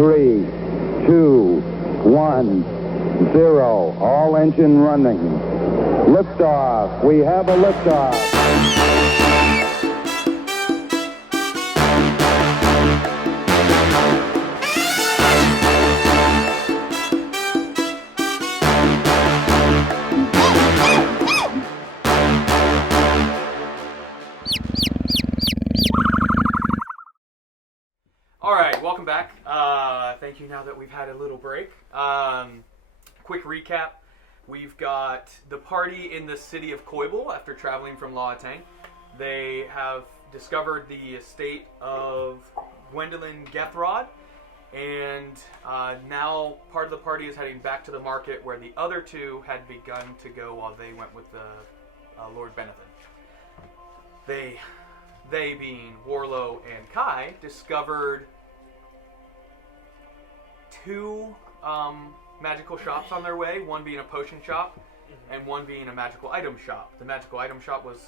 3, 2, 1, 0. All engine running. Liftoff. We have a liftoff. Alright, welcome back. Thank you now that we've had a little break. Quick recap. We've got the party in the city of Koibel after traveling from Laatang. They have discovered the estate of Gwendolyn Gethrod, and now part of the party is heading back to the market where the other two had begun to go while they went with Lord Benethan. They being Warlow and Kai, discovered two magical shops on their way, one being a potion shop and one being a magical item shop. The magical item shop was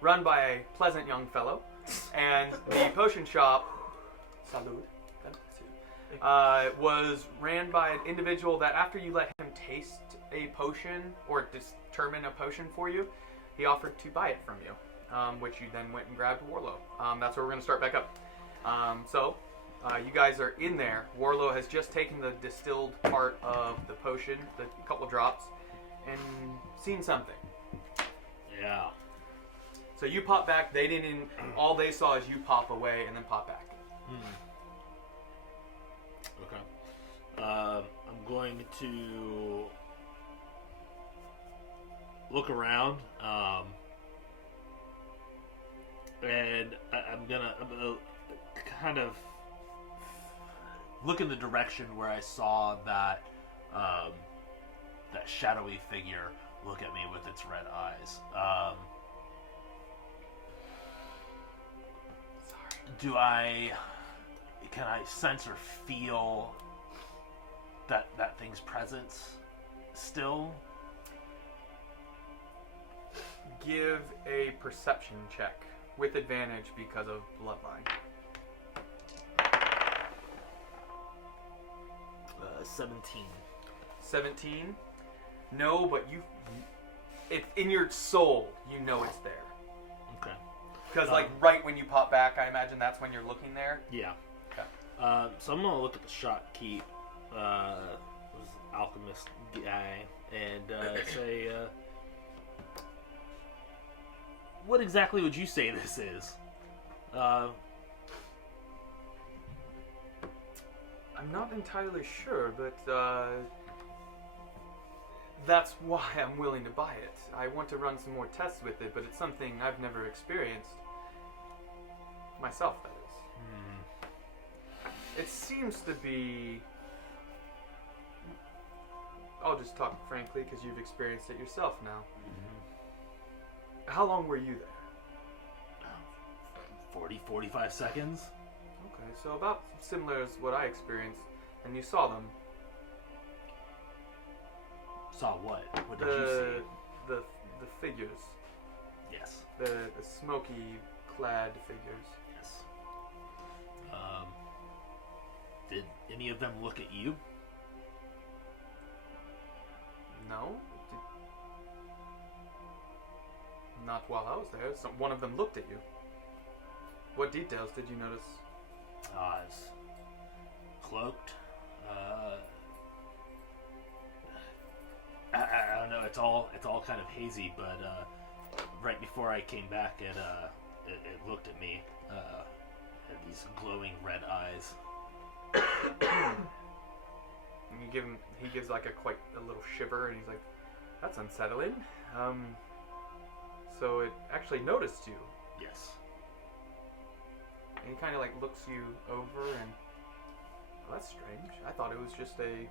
run by a pleasant young fellow, and the potion shop, salud, was ran by an individual that after you let him taste a potion or determine a potion for you, he offered to buy it from you. Which you then went and grabbed Warlow. That's where we're going to start back up. You guys are in there. Warlow has just taken the distilled part of the potion, the couple drops, and seen something. Yeah. So you pop back. They didn't. All they saw is you pop away and then pop back. Okay. I'm going to look around. And I'm gonna kind of look in the direction where I saw that that shadowy figure look at me with its red eyes. Can I sense or feel that thing's presence still? Give a perception check. With advantage because of bloodline. 17. 17? No, but it's in your soul. You know it's there. Okay. Because right when you pop back, I imagine that's when you're looking there. Yeah. Okay. So I'm gonna look at the shop keep, this alchemist guy, and say. What exactly would you say this is? I'm not entirely sure, but that's why I'm willing to buy it. I want to run some more tests with it, but it's something I've never experienced. Myself, that is. It seems to be... I'll just talk frankly, because you've experienced it yourself now. How long were you there? 45 seconds. Okay, so about similar as what I experienced. And you saw them. Saw what? What did you see? The figures. Yes. The smoky clad figures. Yes. Did any of them look at you? No. Not while I was there. One of them looked at you. What details did you notice? It's cloaked. I don't know. It's all kind of hazy. But right before I came back, it looked at me. Had these glowing red eyes. And he gives like a little shiver, and he's like, "That's unsettling." So it actually noticed you. Yes. And he kind of like looks you over and, well, that's strange. I thought it was just a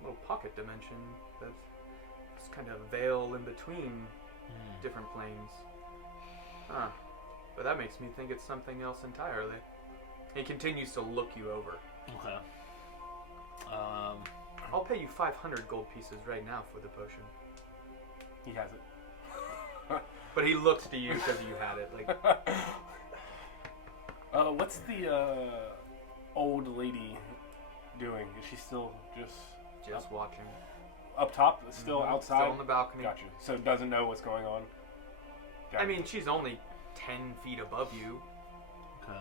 little pocket dimension that's kind of a veil in between different planes. Huh. But that makes me think it's something else entirely. He continues to look you over. Okay. I'll pay you 500 gold pieces right now for the potion. He has it. But he looks to you because you had it. Like, what's the old lady doing? Is she still just watching. up top? Still outside? Still on the balcony. Gotcha. So doesn't know what's going on? I mean, she's only 10 feet above you. Okay.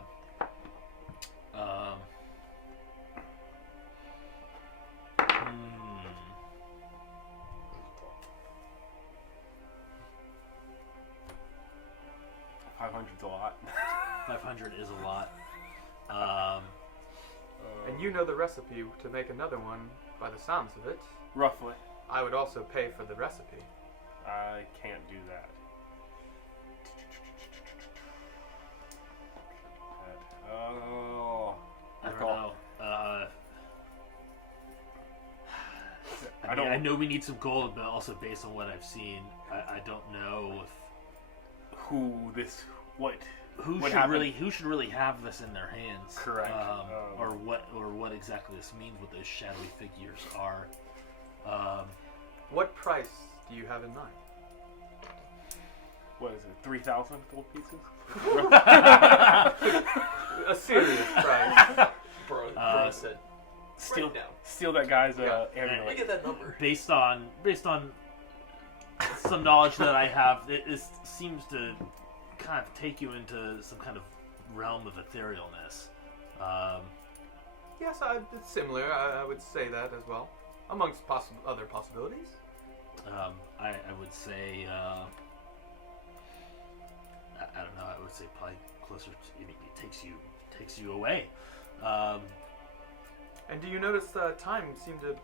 500's a lot. 500 is a lot. And you know the recipe to make another one by the sounds of it. Roughly. I would also pay for the recipe. I can't do that. Oh. I don't know. I don't. I know we need some gold, but also based on what I've seen, I don't know if who should really have this in their hands. Correct. Or what exactly this means, what those shadowy figures are. What price do you have in mind? What is it? 3,000 gold pieces? A serious price. Bro said, Steal that guy's look amulet. at that number. Based on some knowledge that I have, it seems to kind of take you into some kind of realm of etherealness. Yes, it's similar. I would say that as well. Amongst other possibilities. I would say I don't know. I would say probably closer to. I mean, it takes you away. And do you notice time seemed to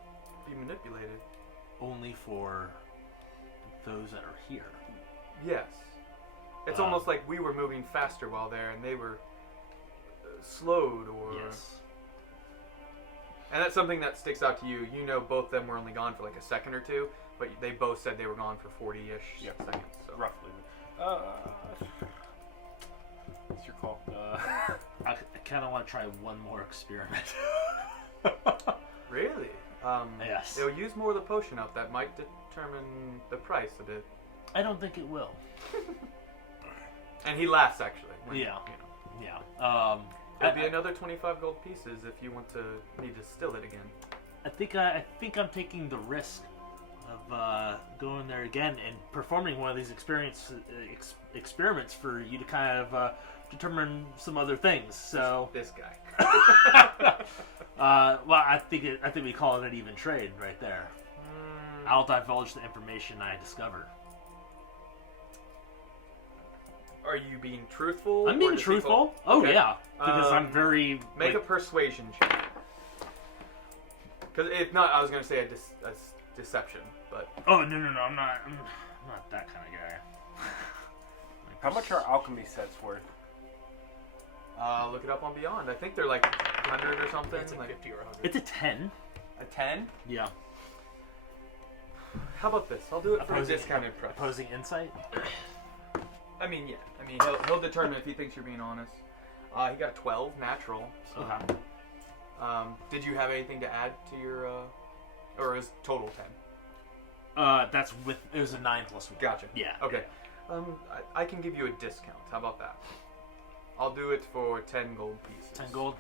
be manipulated? Only for those that are here. Yes. It's almost like we were moving faster while there, and they were slowed, or. Yes. And that's something that sticks out to you. You know, both of them were only gone for like a second or two, but they both said they were gone for 40-ish seconds. So. Roughly. It's your call. I kind of want to try one more experiment. Really? Yes. They'll use more of the potion up. That might determine the price a bit. I don't think it will. And he laughs, actually. When, Yeah. You know. Yeah. It'll be another 25 gold pieces if you want to need to still it again. I think I'm taking the risk of going there again and performing one of these experiments for you to kind of determine some other things. So This guy. well, I think we call it an even trade right there. I'll divulge the information I discovered. Are you being truthful? I'm being or deceitful? truthful. Oh Okay. yeah, because I'm very Make a persuasion check. Because if not, I was going to say a deception, but Oh no! I'm not that kind of guy. How much are alchemy sets worth? look it up on Beyond. I think they're like 100 or something. It's like 50 or 100. It's a 10. A 10? Yeah. How about this? I'll do it for a discounted price. Opposing insight. I mean, yeah. I mean, he'll determine if he thinks you're being honest. He got a 12 natural. So. Okay. Did you have anything to add to your, or is total 10? That's with. It was a 9 plus 1. Gotcha. Yeah. Okay. I can give you a discount. How about that? I'll do it for 10 gold pieces. 10 gold.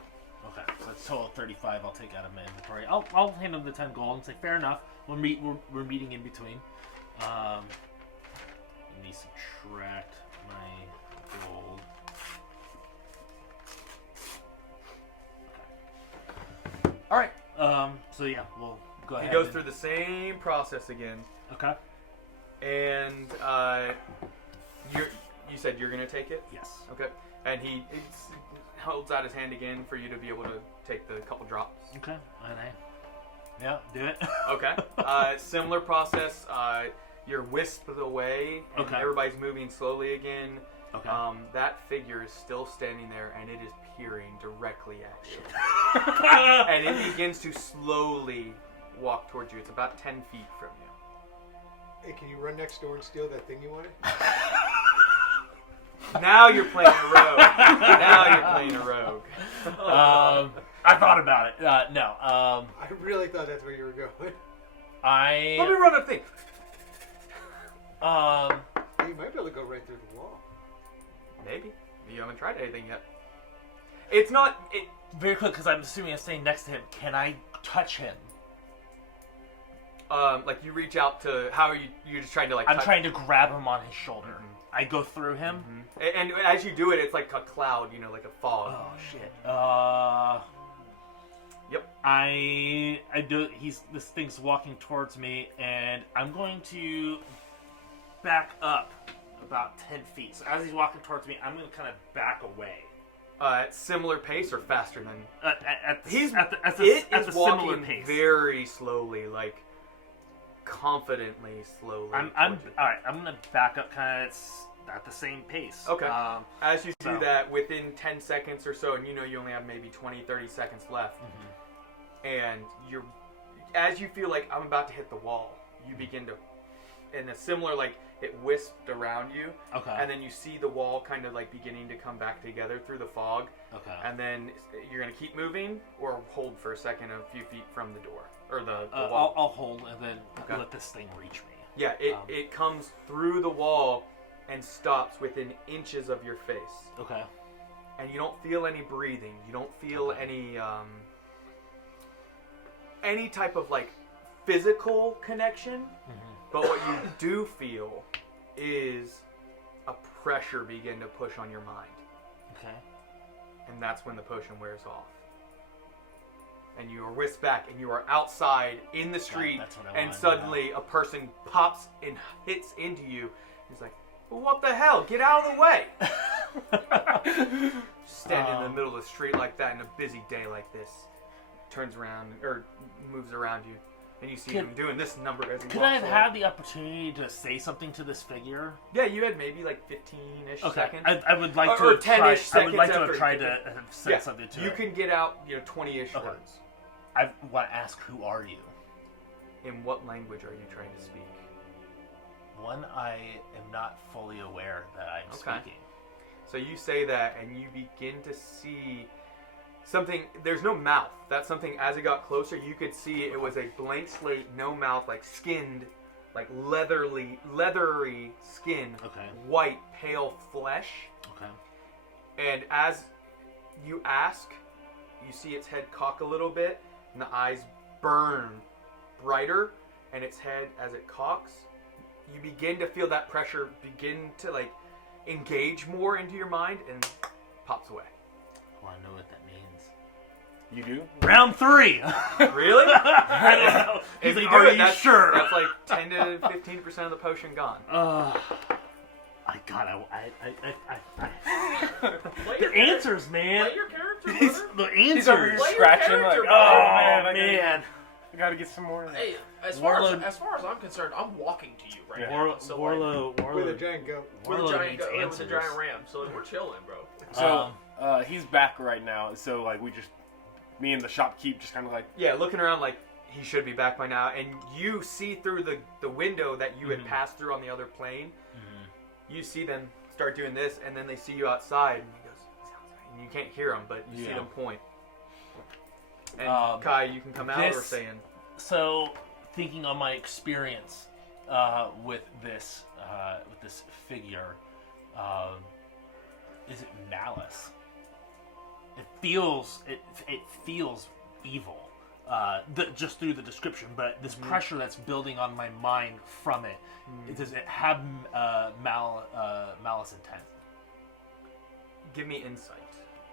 Okay. So it's total 35. I'll take out of my inventory. I'll hand him the 10 gold and say fair enough. We're meeting in between. Let me subtract my gold. Okay. All right. So yeah, we'll go ahead. He goes through the same process again, Okay. and you said you're gonna take it. Yes. Okay. And he holds out his hand again for you to be able to take the couple drops. Okay. Yeah. Do it. Okay. Similar process. You're whisked away, and Okay. everybody's moving slowly again. Okay. That figure is still standing there, and it is peering directly at you. And it begins to slowly walk towards you. It's about 10 feet from you. Hey, can you run next door and steal that thing you wanted? Now you're playing a rogue. Now you're playing a rogue. I thought about it. No. I really thought that's where you were going. Let me run a thing. You might be able to go right through the wall. Maybe. You haven't tried anything yet. It's not. Very quick, because I'm assuming I'm staying next to him. Can I touch him? Like you reach out to. How are you? You're just trying to like. I'm trying to grab him on his shoulder. I go through him. And as you do it, it's like a cloud, like a fog. Oh shit. Yep. I do. This thing's walking towards me, and I'm going to back up about 10 feet. So as he's walking towards me, I'm going to kind of back away. At similar pace or faster than? At the It's similar walking pace. very slowly, like confidently slowly. I'm towards you. all right. I'm going to back up, kind of at the same pace. Okay. As you do so- that, within 10 seconds or so, and you only have maybe 20, 30 seconds left, and as you feel like I'm about to hit the wall, you begin to, in a similar, like, it wisped around you, Okay. and then you see the wall kind of, like, beginning to come back together through the fog, Okay. and then you're going to keep moving, or hold for a second a few feet from the door, or the wall. I'll hold and then Okay. let this thing reach me. Yeah, it comes through the wall and stops within inches of your face. Okay. And you don't feel any breathing. You don't feel any type of like physical connection. But what you do feel is a pressure begin to push on your mind. Okay. And that's when the potion wears off. And you are whisked back, and you are outside in the street, that's what I and wanted, suddenly a person pops and hits into you. He's like, well, what the hell? Get out of the way! Standing in the middle of the street like that in a busy day like this. Turns around, or moves around you, and you see him doing this number as he Could walks I have away. had the opportunity to say something to this figure? Yeah, you had maybe like 15-ish Okay. seconds. I would like to Or have tried. 10-ish I would like to seconds have after- tried to have said something to you it. can get out, 20-ish Okay. words. I want to ask, who are you? In what language are you trying to speak? One, I am not fully aware that I'm Okay. speaking. So you say that, and you begin to see something. There's no mouth. That's something. As it got closer, you could see it was a blank slate, no mouth, like skinned, like leathery skin, Okay. white, pale flesh. Okay. And as you ask, you see its head cock a little bit, and the eyes burn brighter, and its head, as it cocks, you begin to feel that pressure begin to like engage more into your mind, and pops away. I want to know what that means. You do? Round 3! Really? I don't know. He's If like, you are do it, you that's, sure? That's like 10 to 15% of the potion gone. The answers, man. Play your character, These- brother. the He's over here answers. Play your scratching like, character, oh brother. man, I gotta get some more of that. Hey, as Warlow- far as I'm concerned, I'm walking to you right War- now. So Warlow, With a Warlow, giant goat. with a Warlow giant needs with a answers. giant ram, so we're chilling, bro. So he's back right now. So like me and the shopkeep just kind of like Yeah, looking around like he should be back by now, and you see through the window that you had passed through on the other plane. You see them start doing this, and then they see you outside, and he goes, "He's outside," and you can't hear him, but you see them point. And Kai, you can come out or saying, So, thinking on my experience with this figure, is it malice? It feels evil, just through the description. But this pressure that's building on my mind from it, does it have malice intent? give me insight.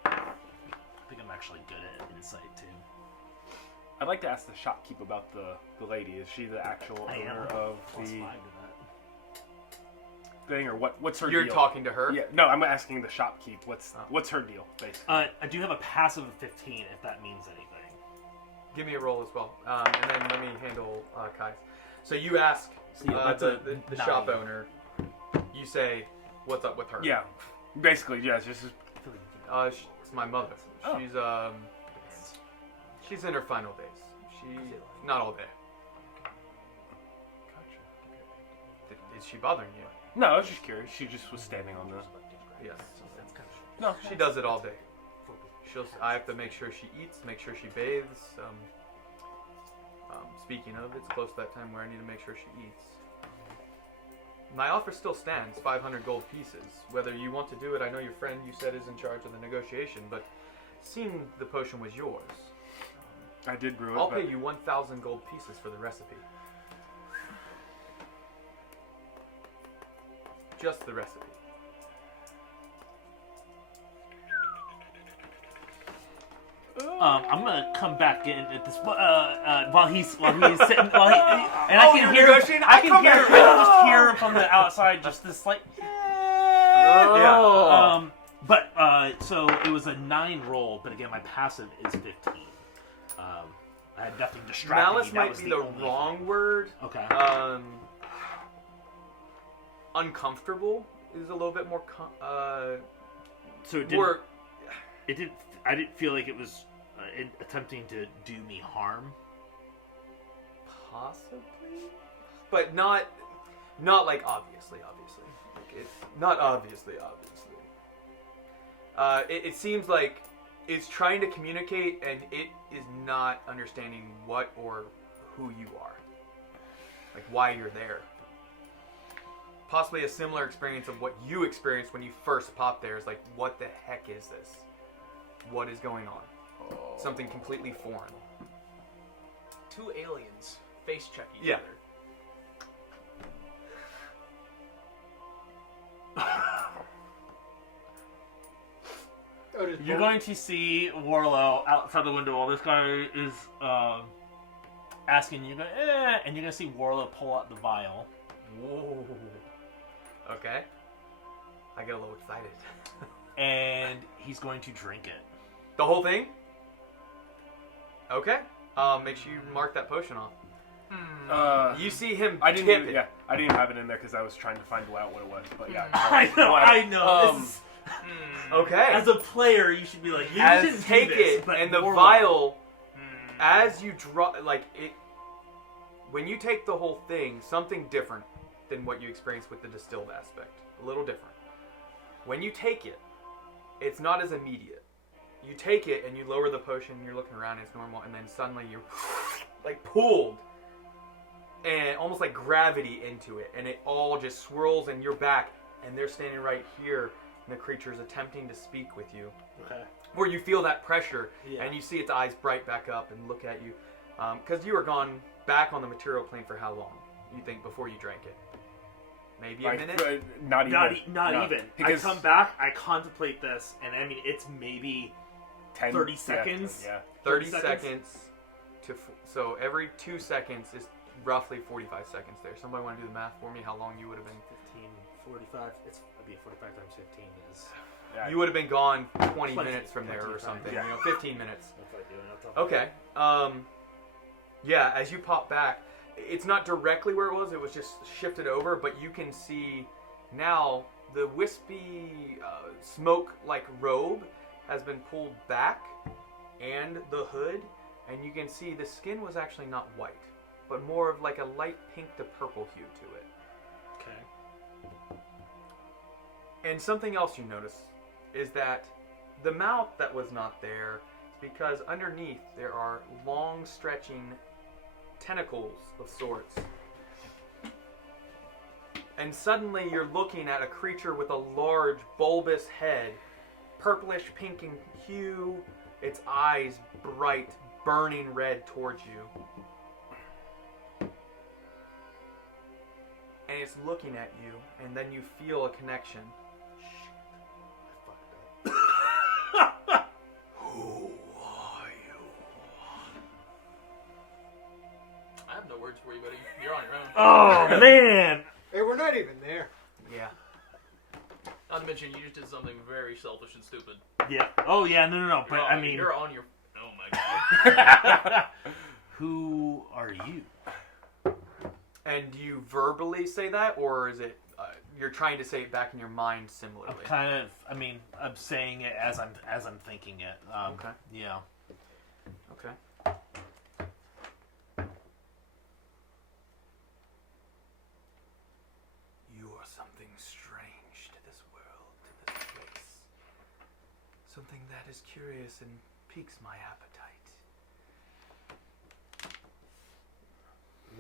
I think I'm actually good at insight too. I'd like to ask the shopkeep about the lady. Is she the actual owner of Plus the 5 to that. thing, or what's her You're deal? talking to her? Yeah, no, I'm asking the shopkeep. What's her deal, basically? I do have a passive of 15, if that means anything. Give me a roll as well. And then let me handle Kai's. So you ask that's the a shop 9. owner, you say, what's up with her? Yeah, basically, yeah. It's just It's my mother. Oh. She's in her final days. She's not all day. Is she bothering you? no. I was just curious. She just was standing on the. Yes. No, She does it all day. I have to make sure she eats, make sure she bathes. Speaking of, it's close to that time where I need to make sure she eats. My offer still stands, 500 gold pieces. Whether you want to do it, I know your friend you said is in charge of the negotiation, but seemed the potion was yours. I did brew it. I'll but pay you 1,000 gold pieces for the recipe. Just the recipe. I'm gonna come back in at this while he's sitting and I can you're hear negotiating? I can come hear here. I can just hear from the outside just this like Yeah. But so it was a 9 roll, but again my passive is 15. I had nothing distracting Malice me. That might was be the only wrong thing. word. Okay. Uncomfortable is a little bit more. So it More. didn't. I didn't feel like it was attempting to do me harm. Possibly, but not like obviously. Like it's not obviously. It seems like it's trying to communicate, and it is not understanding what or who you are, like why you're there. Possibly a similar experience of what you experienced when you first popped there. Is like, what the heck is this? What is going on? Something completely foreign. 2 aliens face check each Yeah. other. Oh, does You're going to see Warlow outside the window while this guy is asking you, and you're going to see Warlow pull out the vial. Whoa. Okay. I get a little excited. And he's going to drink it. The whole thing? Okay. Make sure you mark that potion off. You see him I didn't. tip Even, it. yeah, I didn't have it in there because I was trying to find out what it was. But yeah, I know. This is- Okay. as a player, you should be like, you As didn't take do this, it, but and the Warlow- vial, as you draw, like it, when you take the whole thing, something different than what you experienced with the distilled aspect. A little different. When you take it, it's not as immediate. You take it and you lower the potion, you're looking around, it's normal, and then suddenly you're like pulled and almost like gravity into it, and it all just swirls and you're back, and they're standing right here, and the creature is attempting to speak with you. Okay. Where you feel that pressure, Yeah. and you see its eyes bright back up and look at you. Because you were gone back on the material plane for how long, you think, before you drank it? Maybe a minute? Not even. Not even. Because I come back, I contemplate this, and I mean, it's maybe 10, 30 seconds. Yeah. 30 30 seconds to... So every 2 seconds is roughly 45 seconds there. Somebody want to do the math for me? How long you would have been? 15, 45. It's, I mean, 45 times 15 is... Yeah. You would have been gone 20 Plenty- minutes from there plenty or of time. something. Yeah. 15 minutes. That's what I do, and that's Okay. all. Yeah, as you pop back, it's not directly where it was just shifted over, but you can see now the wispy smoke-like robe has been pulled back, and the hood, and you can see the skin was actually not white, but more of like a light pink to purple hue to it. Okay. And something else you notice is that the mouth that was not there is because underneath there are long stretching tentacles of sorts. And suddenly you're looking at a creature with a large bulbous head, purplish pink in hue, its eyes bright, burning red towards you. And it's looking at you, and then you feel a connection. Who are you? I have no words for you, buddy. You're on your own. Oh, man! Hey, we're not even there. Yeah. Not to mention, you just did something very selfish and stupid. Yeah. Oh, yeah, no. But, You're I on- mean... you're on your. Oh my god. Who are you? And do you verbally say that, or is it you're trying to say it back in your mind similarly? I'm kind of... I mean, I'm saying it as I'm thinking it. Okay. Yeah. Okay. You are something strange to this world, to this place. Something that is curious and piques my appetite.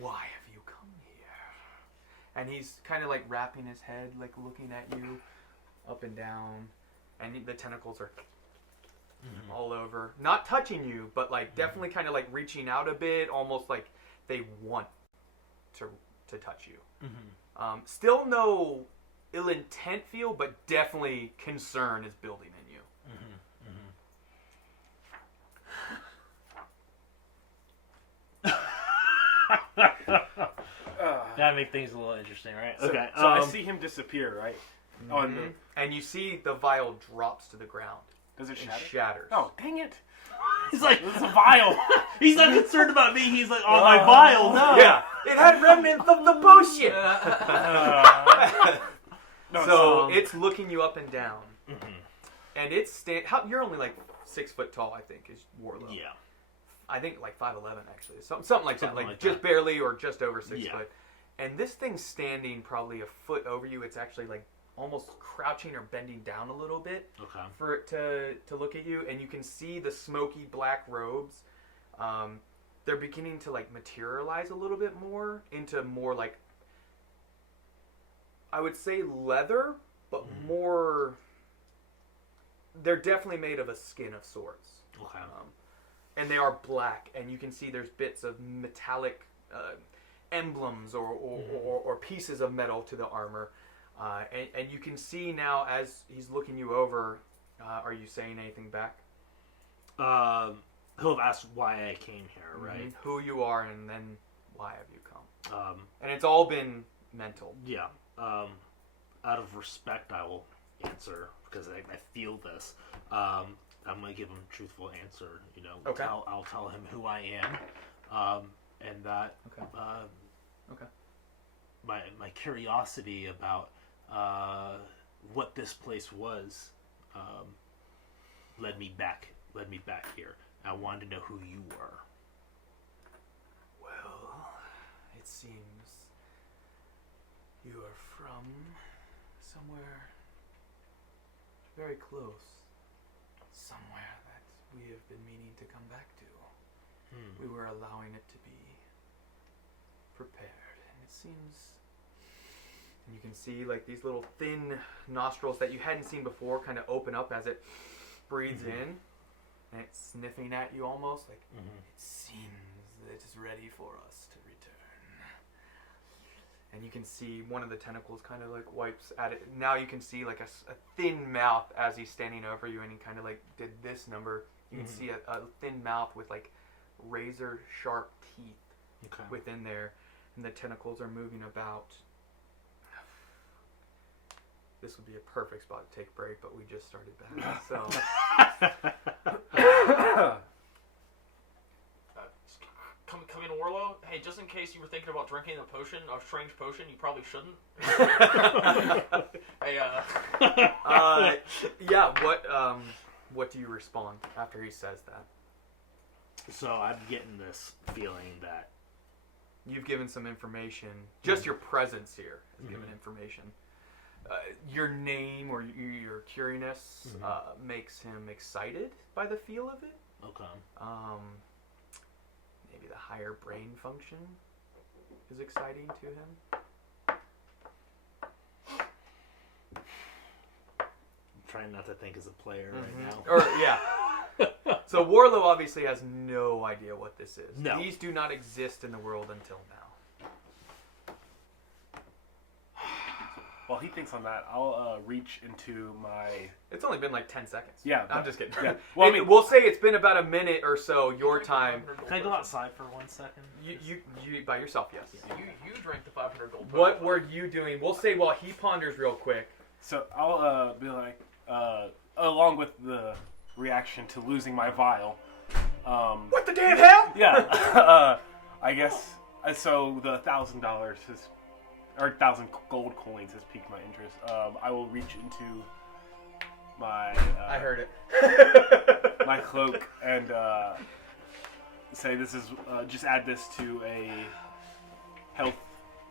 Why have you come here? And he's kind of like wrapping his head, like looking at you up and down, and the tentacles are all over. Not touching you, but like definitely kind of like reaching out a bit, almost like they want to touch you. Still no ill intent feel, but definitely concern is building in you. That'd make things a little interesting, right? Okay. So I see him disappear, right? And you see the vial drops to the ground. Does it and shatter? shatters. Oh, dang it! He's like, it's a vial. He's not concerned about me. He's like, oh, my vial, no. Yeah, it had remnants of the potion. So it's looking you up and down, and it's you're only like 6 foot tall, I think, is Warlow. Yeah. I think like 5'11" actually, something like that, like just that. barely or just over 6 Yeah. foot. And this thing's standing probably a foot over you. It's actually like almost crouching or bending down a little bit for it to look at you, and you can see the smoky black robes. They're beginning to like materialize a little bit more into more like, I would say leather, but more. They're definitely made of a skin of sorts. Okay. And they are black, and you can see there's bits of metallic emblems or pieces of metal to the armor. And you can see now as he's looking you over, are you saying anything back? He'll have asked why I came here, right? Who you are, and then why have you come? And it's all been mental. Yeah. Out of respect, I will answer, because I feel this. I'm going to give him a truthful answer. You know, Okay. I'll tell him who I am, and that my curiosity about what this place was led me back here. I wanted to know who you were. Well, it seems you are from somewhere very close. Somewhere that we have been meaning to come back to. We were allowing it to be prepared, and it seems. And you can see like these little thin nostrils that you hadn't seen before kind of open up as it breathes in, and it's sniffing at you almost like it seems that it's ready for us to return. And you can see one of the tentacles kind of like wipes at it. Now you can see like a thin mouth as he's standing over you, and he kind of like did this number. You can see a thin mouth with like razor sharp teeth within there, and the tentacles are moving about. This would be a perfect spot to take a break, but we just started back. So come in, Warlow. Hey, just in case you were thinking about drinking a strange potion, you probably shouldn't. Hey, yeah. What do you respond after he says that? So I'm getting this feeling that You've given some information. Just your presence here has given information. Your name or your curiness makes him excited by the feel of it. okay. Maybe the higher brain function is exciting to him. I'm trying not to think as a player right now. Or yeah. So Warlow obviously has no idea what this is. No. These do not exist in the world until now. While he thinks on that, I'll reach into my... It's only been like 10 seconds. Yeah. I'm just kidding. Yeah. Well, I mean, we'll say it's been about a minute or so your time. Can I go outside for 1 second? You by yourself, yes. You drank the 500 gold. What were you doing? We'll say while he ponders real quick. So I'll be like, along with the reaction to losing my vial. What the damn hell? Yeah. I guess, so the $1,000 has... or 1,000 gold coins has piqued my interest. I will reach into my... I heard it. my cloak and say this is... just add this to a health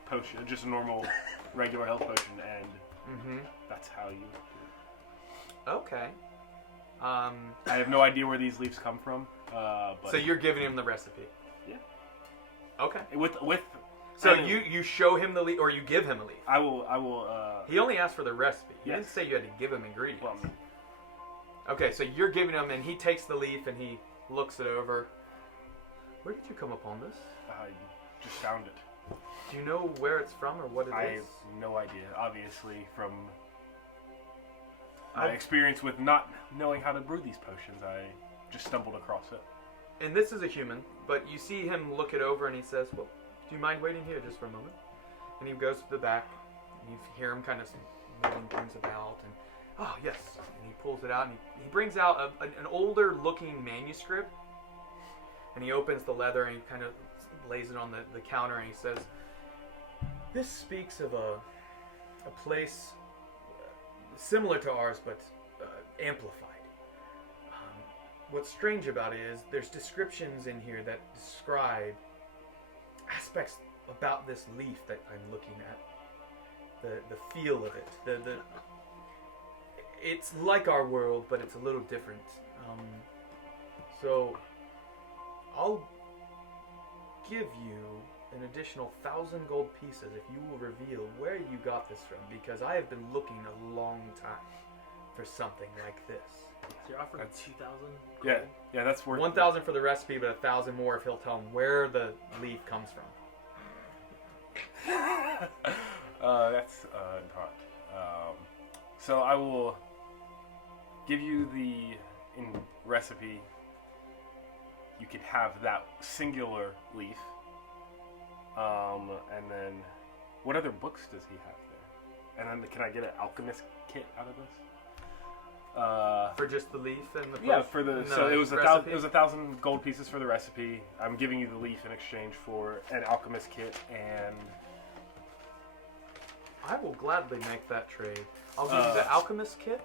potion, just a normal, regular health potion, and that's how you... Okay. I have no idea where these leaves come from, but... So you're giving him the recipe? Yeah. Okay. With So you show him the leaf, or you give him a leaf? I will. He only asked for the recipe. He Yes. didn't say you had to give him ingredients. Well, Okay, so you're giving him, and he takes the leaf and he looks it over. Where did you come upon this? I just found it. Do you know where it's from or what it I is? have no idea. Obviously, from my experience with not knowing how to brew these potions, I just stumbled across it. And this is a human, but you see him look it over and he says, well, do you mind waiting here just for a moment? And he goes to the back, and you hear him kind of moving things about, and oh, yes. And he pulls it out, and he brings out an older looking manuscript, and he opens the leather, and he kind of lays it on the counter, and he says, this speaks of a place similar to ours, but amplified. What's strange about it is there's descriptions in here that describe aspects about this leaf that I'm looking at. The feel of it. It's like our world, but it's a little different. So I'll give you an additional 1,000 gold pieces if you will reveal where you got this from, because I have been looking a long time for something like this. So you're offering 2,000? Yeah, that's worth 1,000 for the recipe, but 1,000 more if he'll tell him where the leaf comes from. That's not. So I will give you the recipe. You can have that singular leaf. And then, what other books does he have there? And then, can I get an alchemist kit out of this? For just the leaf and the Yeah, for the so it was recipe? it was 1,000 gold pieces for the recipe. I'm giving you the leaf in exchange for an alchemist kit, and I will gladly make that trade. I'll give you the alchemist kit,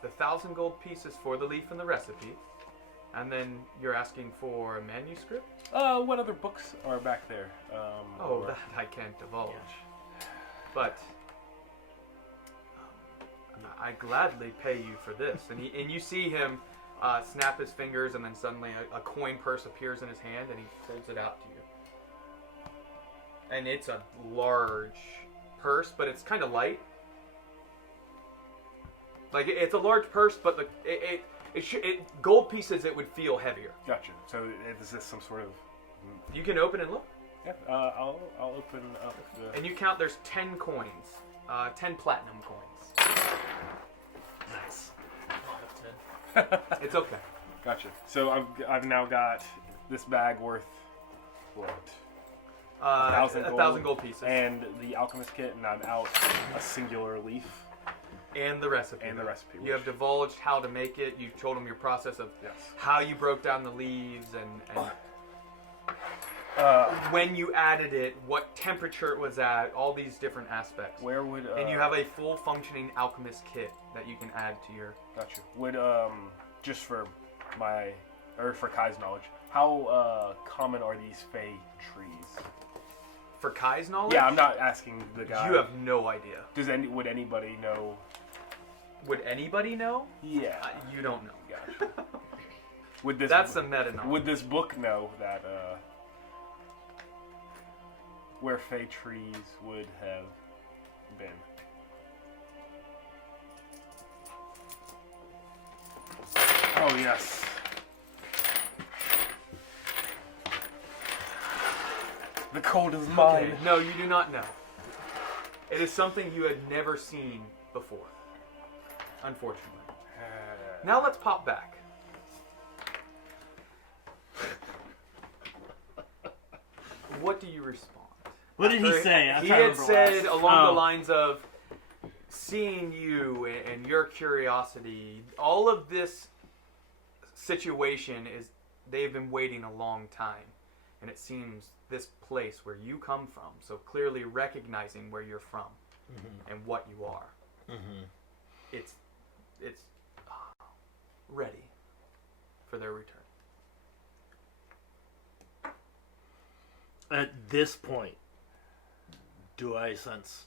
the 1,000 gold pieces for the leaf and the recipe, and then you're asking for a manuscript? what other books are back there? That I can't divulge. But I gladly pay you for this. And you see him snap his fingers, and then suddenly a coin purse appears in his hand, and he holds it out to you. And it's a large purse, but it's kind of light. Like, it's a large purse, but gold pieces, it would feel heavier. Gotcha. So is this some sort of? You can open and look. Yeah. I'll open up the. And you count. There's 10 coins, 10 platinum coins. Nice. I have 10. It's okay. Gotcha. So I've now got this bag worth what? 1,000 gold pieces. And the alchemist kit, and I'm out a singular leaf. And the recipe. You have divulged how to make it. You told them your process of how you broke down the leaves and when you added it, what temperature it was at, all these different aspects. Where would and you have a full functioning alchemist kit that you can add to your. Gotcha. Would just for for Kai's knowledge, how common are these fey trees? For Kai's knowledge? Yeah, I'm not asking the guy. You have no idea. Would anybody know? Would anybody know? Yeah. You don't know. Gotcha. That's a meta knowledge. Would this book know that where fey trees would have been? Oh yes. The cold is mine. Okay. No, you do not know. It is something you had never seen before. Unfortunately. Now let's pop back. What do you respond? What did he say? He had said along the lines of seeing you and your curiosity. All of this situation is they've been waiting a long time, and it seems this place where you come from, so clearly recognizing where you're from and what you are, it's ready for their return. At this point, do I sense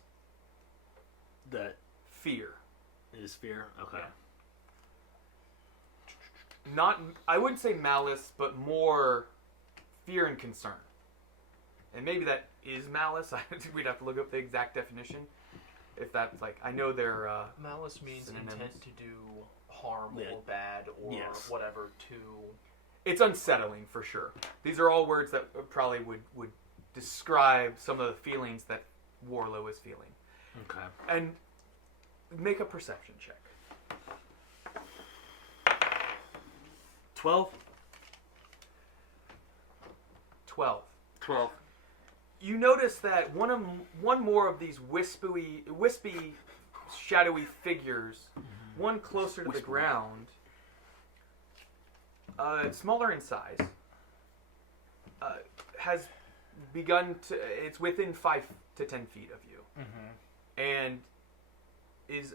that Fear. it is fear? Okay. Not, I wouldn't say malice, but more fear and concern. And maybe that is malice. We'd have to look up the exact definition. If that's like, I know they're Malice means synonyms. intent to do harm Yeah. or bad or Yes. whatever to. It's unsettling for sure. These are all words that probably would describe some of the feelings that Warlow is feeling. Okay. And make a perception check. 12. 12. 12. You notice that one more of these wispy, shadowy figures, one closer to the ground, smaller in size, has begun to. It's within 5 to 10 feet of you, and is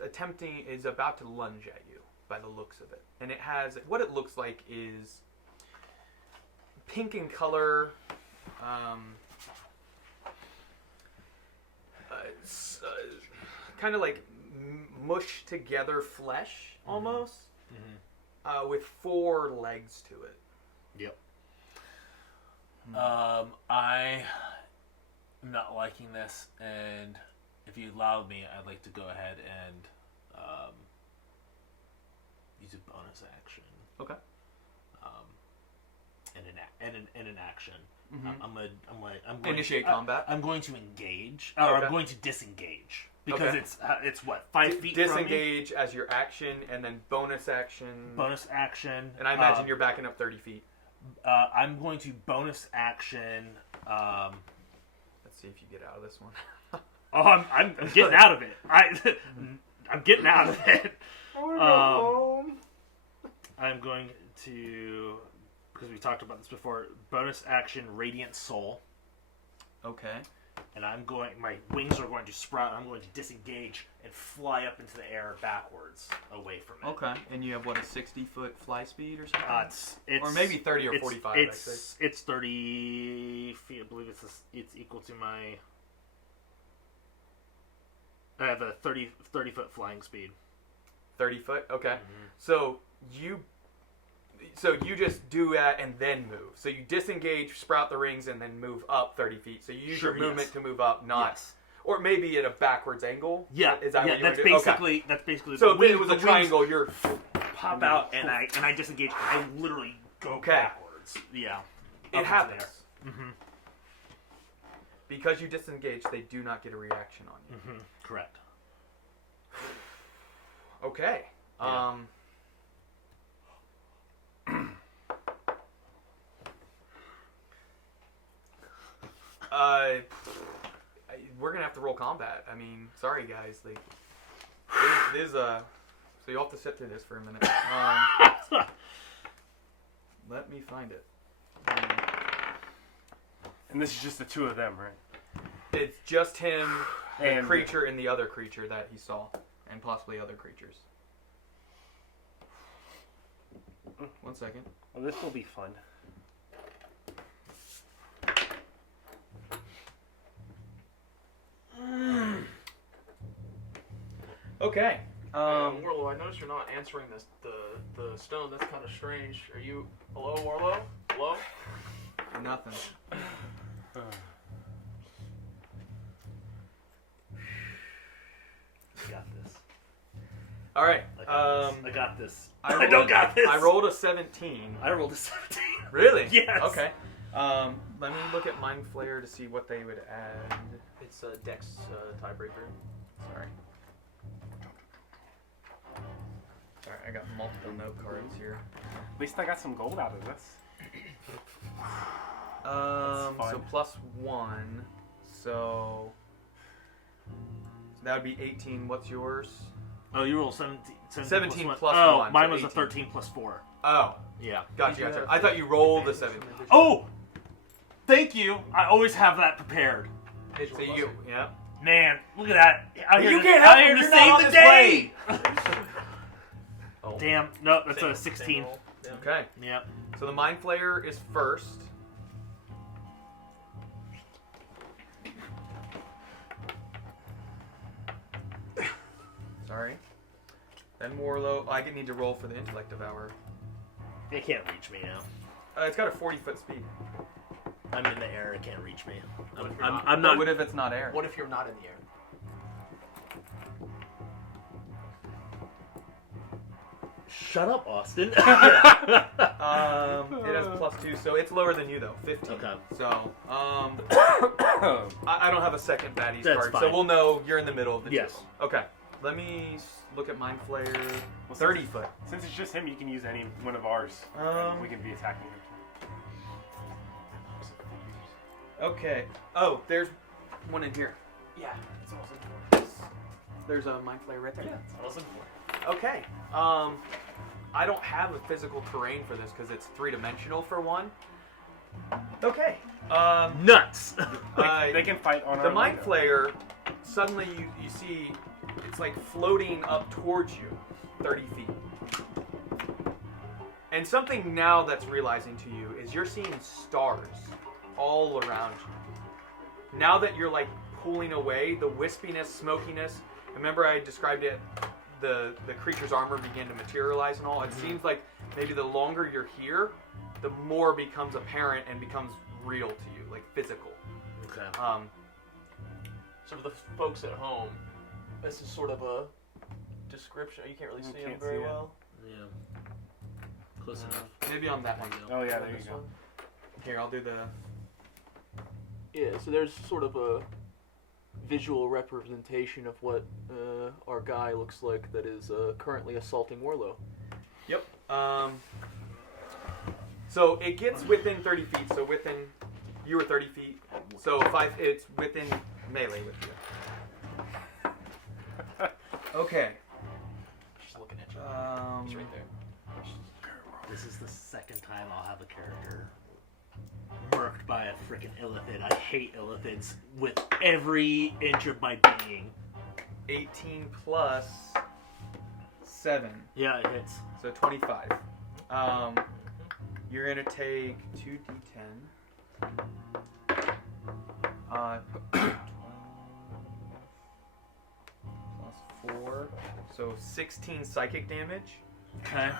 about to lunge at you by the looks of it. And it has what it looks like is pink in color. Kind of like mushed together flesh almost, with 4 legs to it. Yep. I am not liking this, and if you allow me, I'd like to go ahead and use a bonus action. Okay. And an action. I'm going Initiate combat. I'm going to engage, or Okay. I'm going to disengage because Okay. it's what 5 feet from me. Disengage as your action, and then bonus action. Bonus action. And I imagine you're backing up 30 feet. I'm going to bonus action. Let's see if you get out of this one. I'm getting out of it. I'm getting out of it. I want to go home. I'm going to, because we talked about this before, bonus action Radiant Soul. Okay. And my wings are going to sprout. I'm going to disengage and fly up into the air backwards away from it. Okay. And you have what, a 60-foot fly speed or something? It's or maybe 30 or 45. It's 30 feet. I believe it's equal to my. I have a 30 foot flying speed. 30 foot. Okay. So you just do that and then move. So you disengage, sprout the rings, and then move up 30 feet. So you use your movement to move up, not, Yes. or maybe at a backwards angle. Yeah, Is that what you that's want to do? basically that's basically. So the if it was a wings triangle, you're pop out and I disengage. I literally go backwards. Yeah, it up into happens. the air. Because you disengage, they do not get a reaction on you. Correct. Okay. Yeah. We're gonna have to roll combat. I mean, sorry guys. Like, this so you'll have to sit through this for a minute. Let me find it. And this is just the 2 of them, right? It's just him, the And- creature, and the other creature that he saw, and possibly other creatures. 1 second. Well, this will be fun. Okay. Warlow, I noticed you're not answering this. The stone. That's kind of strange. Are you? Hello, Warlow? Hello? Nothing. I got this. All right. I got this. I don't got this. I rolled a 17. I rolled a 17. Really? Yes. Okay. Let me look at Mind Flayer to see what they would add. It's a Dex tiebreaker. Sorry. Sorry, I got multiple note cards here. At least I got some gold out of this. So +1. So that would be 18. What's yours? Oh, you rolled 17. 17 plus plus Oh, 1, mine so was a 18. 13 plus 4. Oh, Yeah. gotcha. I thought you rolled a 17. Oh! Thank you. I always have that prepared. So you, yeah. Man, look at that. Out You here can't out help it, here to you're not save on the this day. Oh. Damn. No, that's Same- a same 16. roll. Yeah. Okay. Yep. So the Mind Flayer is first. Sorry. Then Warlow. I need to roll for the Intellect Devour. It can't reach me now. It's got a 40-foot speed. I'm in the air. It can't reach me. What if you're not? I'm not. What if it's not air? What if you're not in the air? Shut up, Austin. It has +2, so it's lower than you though, 15. Okay. So, I don't have a second baddies That's card, so fine. we'll know you're in the middle of the Yes. two. Okay. Let me look at Mind Flayer. 30 foot. Since it's just him, you can use any one of ours. And we can be attacking him. Okay. Oh, there's one in here. Yeah. That's awesome. There's a Mind Flayer right there. Yeah. That's awesome. Okay. I don't have a physical terrain for this because it's 3-dimensional for one. Okay. Nuts. They can fight on The our Mind window. Flayer, suddenly you see it's like floating up towards you 30 feet. And something now that's realizing to you is you're seeing stars all around you. Now that you're like pulling away, the wispiness, smokiness, remember I described it, the creature's armor began to materialize and all. It seems like maybe the longer you're here, the more becomes apparent and becomes real to you, like physical. Okay. So for the folks at home, this is sort of a description. You can't really see him can't very see it. well. Yeah. Close enough. Maybe on that one. Oh yeah, there you This go. one. Here, I'll do the. Yeah, so there's sort of a visual representation of what our guy looks like that is currently assaulting Warlow. Yep. So it gets within 30 feet. So within, you were 30 feet. So it's within melee with you. Okay. She's looking at you. He's right there. This is the second time I'll have a character murked by a freaking illithid. I hate illithids with every inch of my being. 18 plus 7. Yeah, it hits. So 25. You're gonna take 2d10. 12 plus 4. So 16 psychic damage. Okay.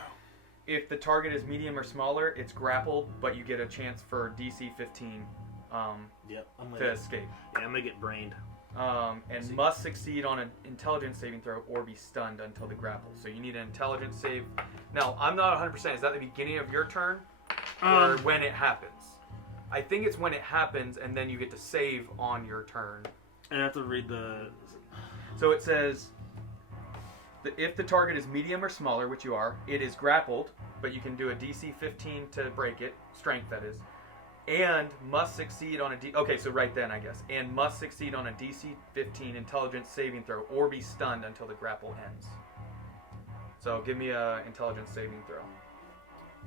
If the target is medium or smaller, it's grappled, but you get a chance for DC 15 Yep. I'm to gonna. escape. Yeah, I'm gonna get brained. And must succeed on an intelligence saving throw or be stunned until the grapple. So you need an intelligence save. Now, I'm not 100%. Is that the beginning of your turn? Or when it happens? I think it's when it happens, and then you get to save on your turn. I have to read the. So it says that if the target is medium or smaller, which you are, it is grappled, but you can do a DC 15 to break it, strength that is, and must succeed on a okay, so right then I guess, and must succeed on a DC 15 intelligence saving throw or be stunned until the grapple ends. So give me a intelligence saving throw.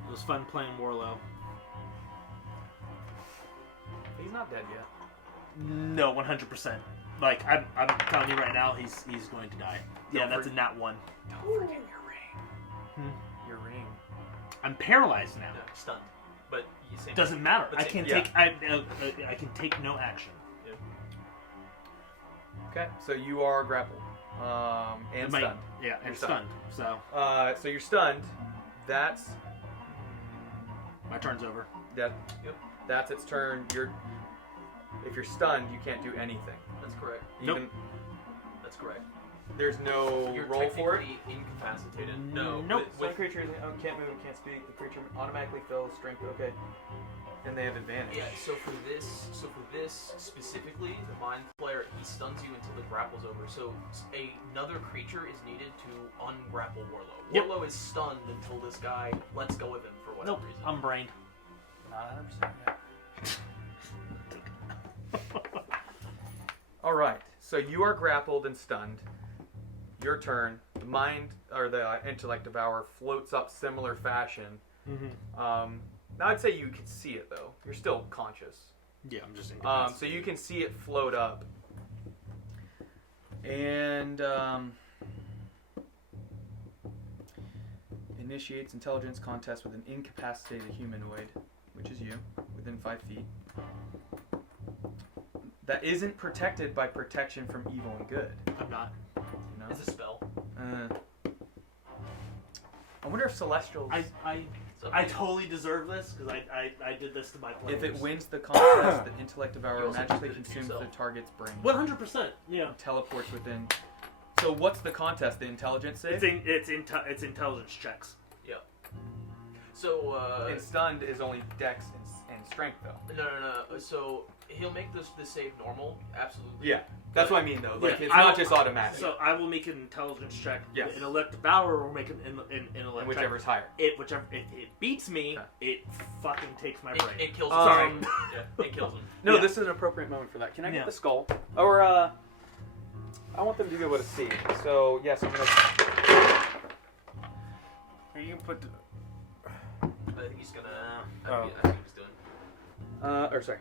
It was fun playing Warlow. He's not dead yet. No, 100%. Like I'm telling you right now, he's going to die. Yeah, Don't that's a nat 1. Don't forget your ring. Your ring. I'm paralyzed now. Yeah, stunned. But you say Doesn't matter. But I can yeah. take. I can take no action. Okay, so you are grappled. And My- stunned. Yeah, You're and stunned. So So you're stunned. That's my turn's over. that. That's its turn. If you're stunned, you can't do anything. That's correct. Even That's correct. there's no You're roll for it. technically incapacitated. No. Nope. Some creatures can't move, can't speak. The creature automatically fills strength. Okay, and they have advantage. Yeah, so for this specifically, the Mind Flayer, he stuns you until the grapple's over. So another creature is needed to ungrapple Warlow. Yep. Warlow is stunned until this guy lets go of him for whatever Nope. reason. I'm brained. Not 100% yet. All right. So you are grappled and stunned. Your turn. The mind or the intellect devour floats up similar fashion. Now I'd say you can see it though. You're still conscious. Yeah, I'm just. So you can see it float up. And initiates intelligence contest with an incapacitated humanoid, which is you, within 5 feet. That isn't protected by protection from evil and good. I'm not. You know? It's a spell. I wonder if Celestials... I totally deserve this because I did this to my players. If it wins the contest, the intellect You devourer also magically did it to consumes the yourself. target's brain. 100%. Yeah. Teleports within. So what's the contest? The intelligence save? It's intelligence checks. Yeah. So, And stunned is only dex and strength, though. No. So, he'll make the save normal, absolutely. Yeah. That's what I mean, though. Like, Yeah, it's not just automatic. So I will make an intelligence check. Yes. An elect devourer will make an intellect And whichever's higher. check. If it beats me, it fucking takes my brain. It kills him. Sorry. Yeah, it kills him. No, Yeah. this is an appropriate moment for that. Can I Yeah. get the skull? Or, I want them to be able to see. So, yes, I'm gonna... Or you can put. I think he's gonna. Oh. I think he's doing. Sorry.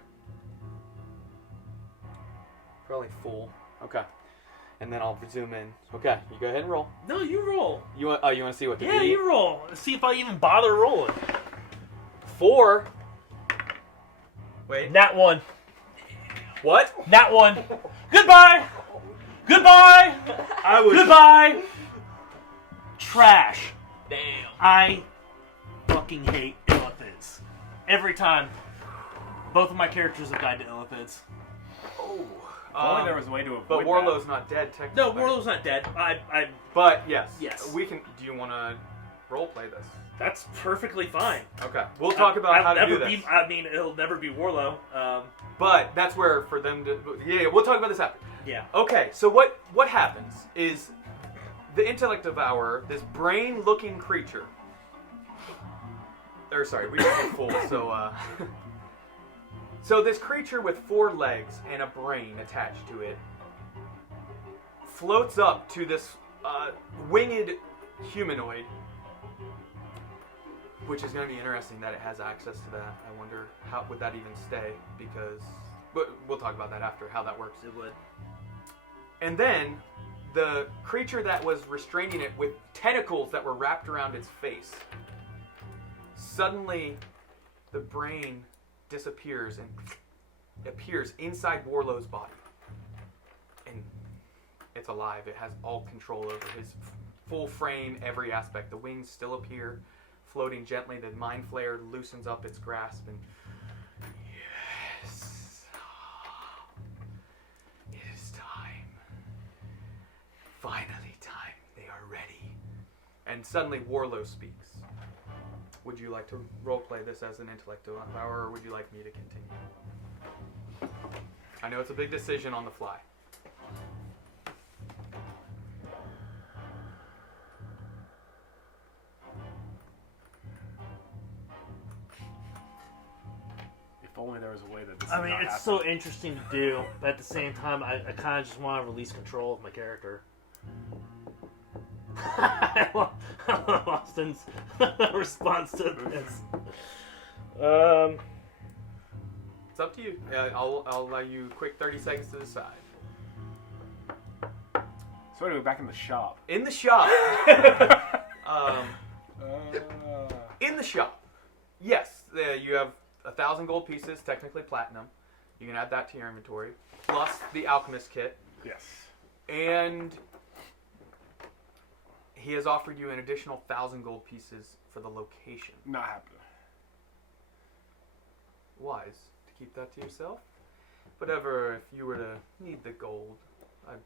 Probably full. Okay. And then I'll zoom in. Okay, you go ahead and roll. No, you roll. You want to see what the Yeah, beat? you roll. See if I even bother rolling. 4. Wait. Nat 1. What? Nat 1. Goodbye. Goodbye. Goodbye. Trash. Damn. I fucking hate illithids. Every time. Both of my characters have died to illithids. Oh. If only there was a way to avoid But that. Warlow's not dead, technically. No, Warlow's not dead. I. But, yes. Yes. We can... Do you want to roleplay this? That's perfectly fine. Okay. We'll talk about I'll how to never do this. be. I mean, it'll never be Warlow. But that's where for them to... Yeah, we'll talk about this after. Yeah. Okay, so what happens is the Intellect Devourer, this brain-looking creature... Or, sorry, we didn't get full, so, So this creature with 4 legs and a brain attached to it floats up to this winged humanoid, which is going to be interesting that it has access to that. I wonder how would that even stay, because but we'll talk about that after, how that works. It would. And then the creature that was restraining it with tentacles that were wrapped around its face, suddenly the brain disappears and appears inside Warlow's body. And it's alive. It has all control over his full frame, every aspect. The wings still appear, floating gently. The Mind Flayer loosens up its grasp and... Yes. It is time. Finally time. They are ready. And suddenly Warlow speaks. Would you like to roleplay this as an intellect power, or would you like me to continue? I know it's a big decision on the fly. If only there was a way that this I did mean, not it's happen. so interesting to do, but at the same time, I kind of just want to release control of my character. I love Austin's response to this. It's up to you. I'll allow you a quick 30 seconds to decide. So anyway, back in the shop. In the shop. In the shop. Yes, you have 1,000 gold pieces, technically platinum. You can add that to your inventory. Plus the alchemist kit. Yes. And he has offered you an additional 1,000 gold pieces for the location. Not happening. Wise to keep that to yourself. Whatever, if you were to need the gold, I'd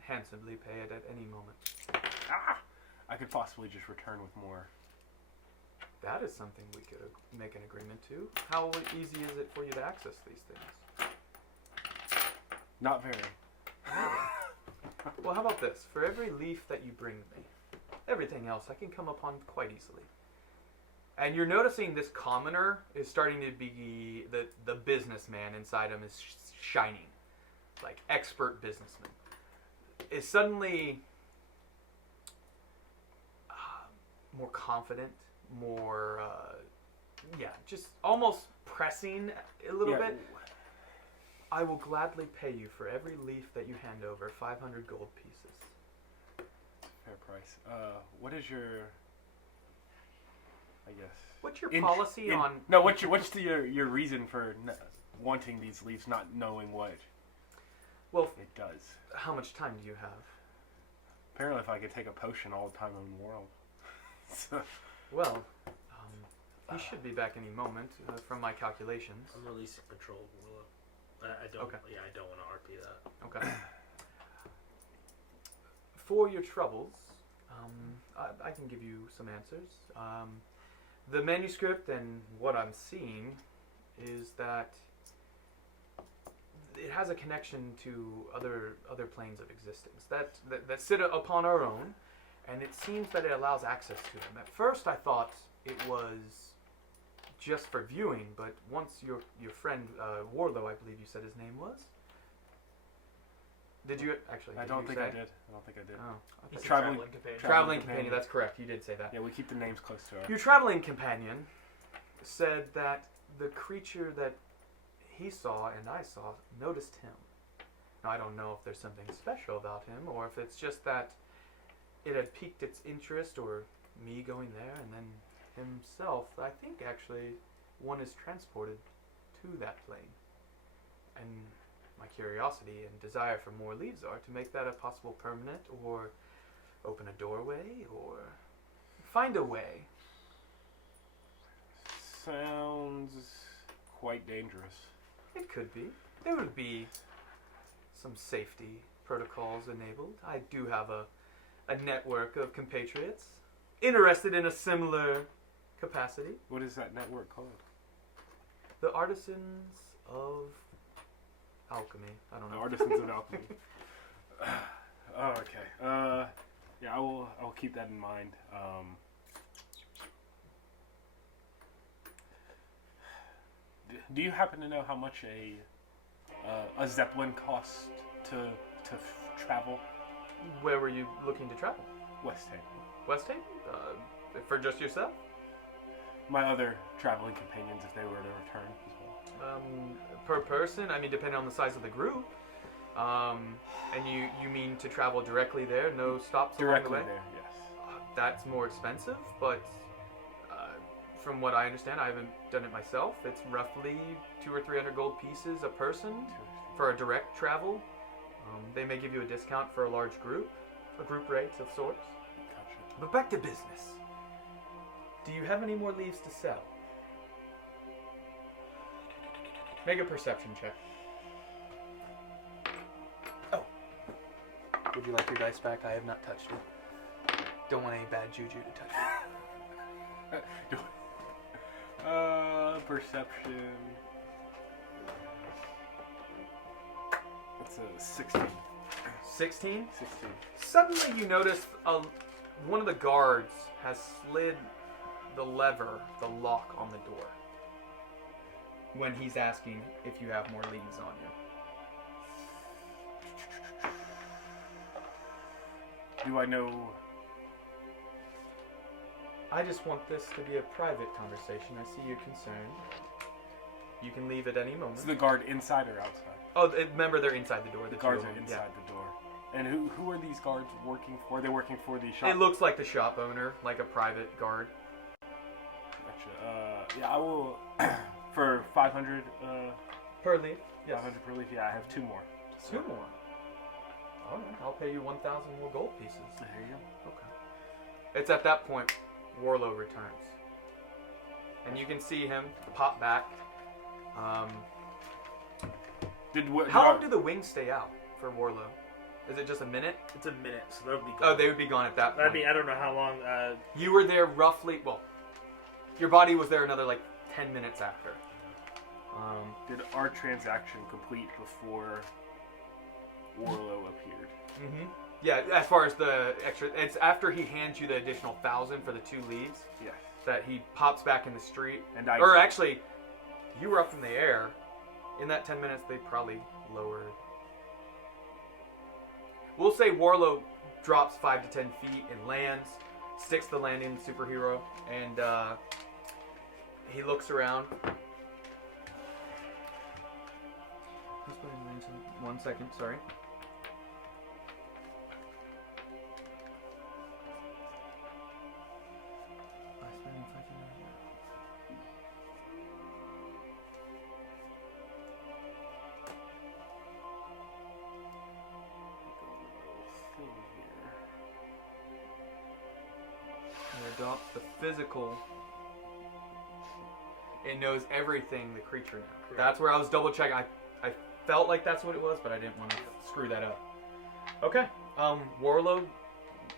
handsomely pay it at any moment. Ah! I could possibly just return with more. That is something we could make an agreement to. How easy is it for you to access these things? Not very. Well, how about this? For every leaf that you bring me, everything else I can come upon quite easily. And you're noticing this commoner is starting to be the businessman inside him is shining, like expert businessman. Is suddenly more confident, more just almost pressing a little bit. I will gladly pay you for every leaf that you hand over 500 gold pieces. Fair price. What is your... I guess... What's your policy on... No, what's your reason for wanting these leaves, not knowing what it does? How much time do you have? Apparently if I could take a potion all the time in the world. Well, he should be back any moment from my calculations. I'm releasing control of Warlow. I don't. Okay. Yeah, I don't want to RP that. Okay. for your troubles, I can give you some answers. The manuscript and what I'm seeing is that it has a connection to other planes of existence that sit upon our own, and it seems that it allows access to them. At first, I thought it was just for viewing, but once your friend Warlow, I believe you said his name was. Did you actually? I don't think I did. Oh, He's a Traveling- companion. traveling companion. That's correct. You did say that. Yeah, we keep the names close to our... Your traveling companion said that the creature that he saw and I saw noticed him. Now, I don't know if there's something special about him or if it's just that it had piqued its interest, or me going there and then himself. I think actually one is transported to that plane. And my curiosity and desire for more leaves are to make that a possible permanent, or open a doorway, or find a way. Sounds quite dangerous. It could be. There would be some safety protocols enabled. I do have a network of compatriots interested in a similar capacity. What is that network called? The Artisans of Alchemy. I don't know. Artisans of Alchemy. Oh, okay. Yeah, I will keep that in mind. Do you happen to know how much a zeppelin costs to travel? Where were you looking to travel? West Haven. West Haven? For just yourself? My other traveling companions, if they were to return as well. Per person? I mean, depending on the size of the group. And you mean to travel directly there? No stops Directly along the way? there, yes. That's more expensive, but from what I understand, I haven't done it myself. It's roughly 200 or 300 gold pieces a person for a direct travel. They may give you a discount for a large group, a group rate of sorts. Gotcha. But back to business. Do you have any more leaves to sell? Make a perception check. Oh. Would you like your dice back? I have not touched it. Don't want any bad juju to touch it. Perception. It's a 16. 16? 16. Suddenly you notice one of the guards has slid the lever, the lock on the door, when he's asking if you have more leaves on you. Do I know... I just want this to be a private conversation. I see you're concerned. You can leave at any moment. Is the guard inside or outside? Oh, remember they're inside the door. The guards are inside the door. And who are these guards working for? Are they working for the shop? It looks like the shop owner, like a private guard. Gotcha. Yeah, I will... for 500... Per leaf? Yes. 500 per leaf, yeah, I have 2 more. Two more. Alright, I'll pay you 1,000 more gold pieces. There you go. Okay. It's at that point Warlow returns. And you can see him pop back. How long do the wings stay out for Warlow? Is it just a minute? It's a minute, so they'll be gone. Oh, they would be gone at that point. I mean, I don't know how long. You were there roughly, well, your body was there another 10 minutes after. Did our transaction complete before Warlow appeared? Mm-hmm. Yeah, as far as the extra, it's after he hands you the additional 1,000 for the 2 leaves. Yes. That he pops back in the street. And or actually, you were up in the air. In that 10 minutes, they probably lowered. We'll say Warlow drops 5 to 10 feet and lands, sticks the landing superhero, and he looks around. 1 second, sorry. Adopts the physical. It knows everything the creature knows. Correct. That's where I was double checking. I felt like that's what it was, but I didn't want to screw that up. Okay. Warlow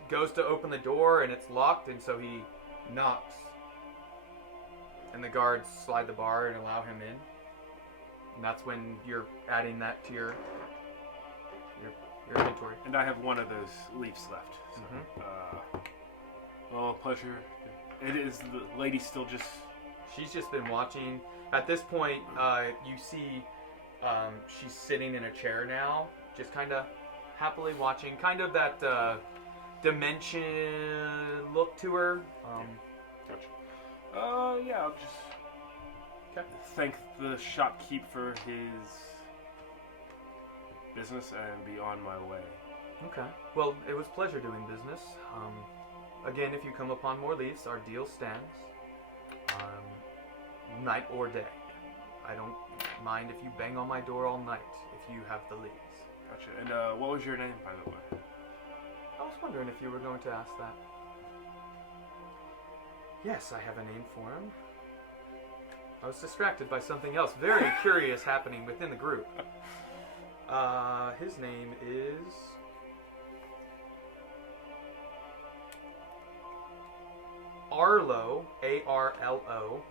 goes to open the door and it's locked, and so he knocks. And the guards slide the bar and allow him in. And that's when you're adding that to your inventory. And I have one of those leaves left. So, well, pleasure. It is the lady still just... She's just been watching. At this point, you see she's sitting in a chair now, just kind of happily watching. Kind of that dimension look to her. Gotcha. Yeah, I'll just thank the shopkeep for his business and be on my way. Okay. Well, it was a pleasure doing business. Again, if you come upon more leaves, our deal stands. Night or day. I don't mind if you bang on my door all night if you have the leaves. Gotcha. And what was your name, by the way? I was wondering if you were going to ask that. Yes, I have a name for him. I was distracted by something else very curious happening within the group. His name is... Arlo, A-R-L-O.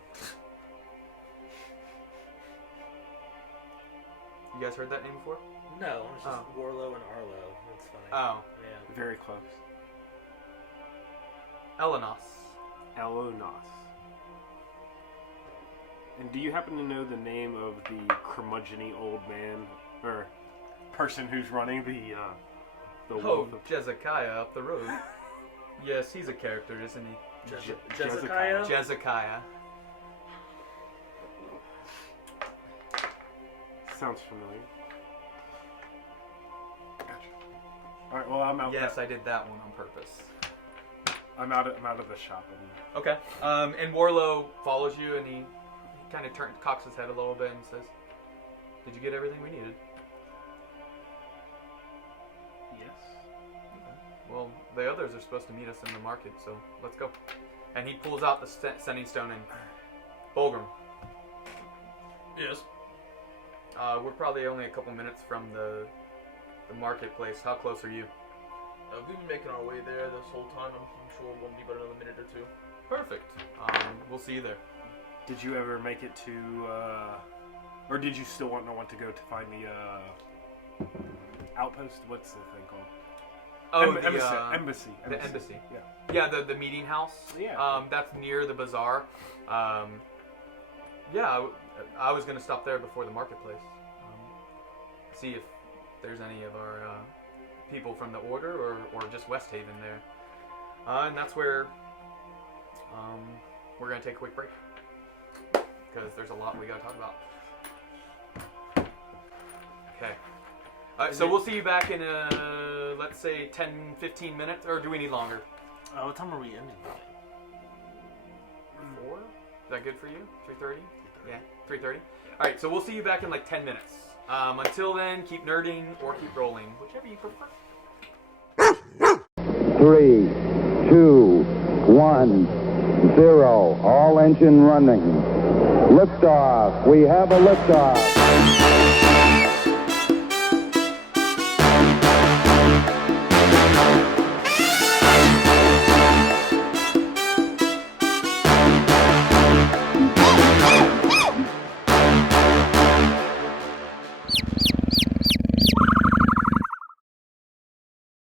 You guys heard that name before? No, it's just Warlow and Arlo. That's funny. Oh. Yeah. Very close. Elenos. Elonos. And do you happen to know the name of the curmudgeon-y old man or person who's running the Oh, wolf of Jezekiah up the road. Yes, he's a character, isn't he? Jezekiah? Jezekiah. Sounds familiar. Gotcha. All right. Well, I'm out. Yes, I did that one on purpose. I'm out of the shop. Okay. And Warlow follows you, and he kind of cocks his head a little bit and says, "Did you get everything we needed?" Yes. Well, the others are supposed to meet us in the market, so let's go. And he pulls out the sending stone and Bolgrum. Yes. We're probably only a couple minutes from the marketplace. How close are you? We've been making our way there this whole time. I'm sure it won't be but another minute or two. Perfect. We'll see you there. Did you ever make it to, or did you still want to go to find the outpost? What's the thing called? Oh, embassy. The embassy. Yeah. Yeah, the meeting house. Yeah. That's near the bazaar. Yeah, I was going to stop there before the marketplace. See if there's any of our people from the Order or just West Haven there. And that's where we're going to take a quick break. Because there's a lot we got to talk about. Okay. So we'll see you back in, let's say, 10, 15 minutes. Or do we need longer? What time are we ending? 4? Is that good for you? 3:30? Yeah, 3:30. All right, so we'll see you back in like 10 minutes. Until then, keep nerding or keep rolling, whichever you prefer. 3, 2, 1, 0. All engine running. Liftoff. We have a liftoff.